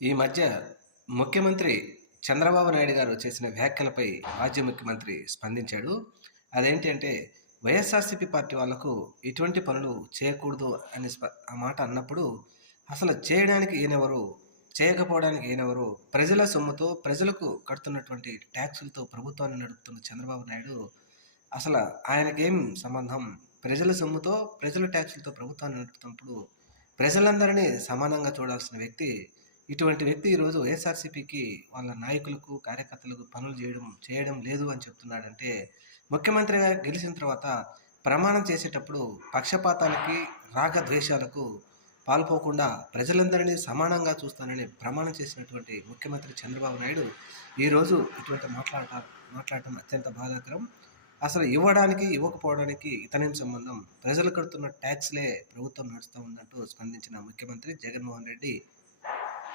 ఈ మధ్య ముఖ్యమంత్రి చంద్రబాబు నాయుడు గారు చేసిన వ్యాఖ్యలపై మాజీ ముఖ్యమంత్రి స్పందించాడు. అదేంటి అంటే వైఎస్ఆర్సీపీ పార్టీ వాళ్లకు ఇటువంటి పనులు చేయకూడదు అని ఆ మాట అన్నప్పుడు అసలు చేయడానికి ఈయనెవరు, చేయకపోవడానికి ఈయనెవరు, ప్రజల సొమ్ముతో ప్రజలకు కడుతున్నటువంటి ట్యాక్సులతో ప్రభుత్వాన్ని నడుపుతున్న చంద్రబాబు నాయుడు అసలు ఆయనకేం సంబంధం? ప్రజల సొమ్ముతో ప్రజల ట్యాక్సులతో ప్రభుత్వాన్ని నడుపుతున్నప్పుడు ప్రజలందరినీ సమానంగా చూడాల్సిన వ్యక్తి, ఇటువంటి వ్యక్తి ఈరోజు వైఎస్ఆర్సీపీకి వాళ్ళ నాయకులకు కార్యకర్తలకు పనులు చేయడం లేదు అని చెప్తున్నాడంటే, ముఖ్యమంత్రిగా గెలిచిన తర్వాత ప్రమాణం చేసేటప్పుడు పక్షపాతానికి రాగద్వేషాలకు పాల్పోకుండా ప్రజలందరినీ సమానంగా చూస్తానని ప్రమాణం చేసినటువంటి ముఖ్యమంత్రి చంద్రబాబు నాయుడు ఈరోజు ఇటువంటి మాట్లాడటం అత్యంత బాధాకరం. అసలు ఇవ్వడానికి ఇవ్వకపోవడానికి ఇతనేం సంబంధం? ప్రజలు కడుతున్న ట్యాక్స్లే ప్రభుత్వం నడుస్తూ ఉందంటూ స్పందించిన ముఖ్యమంత్రి జగన్మోహన్ రెడ్డి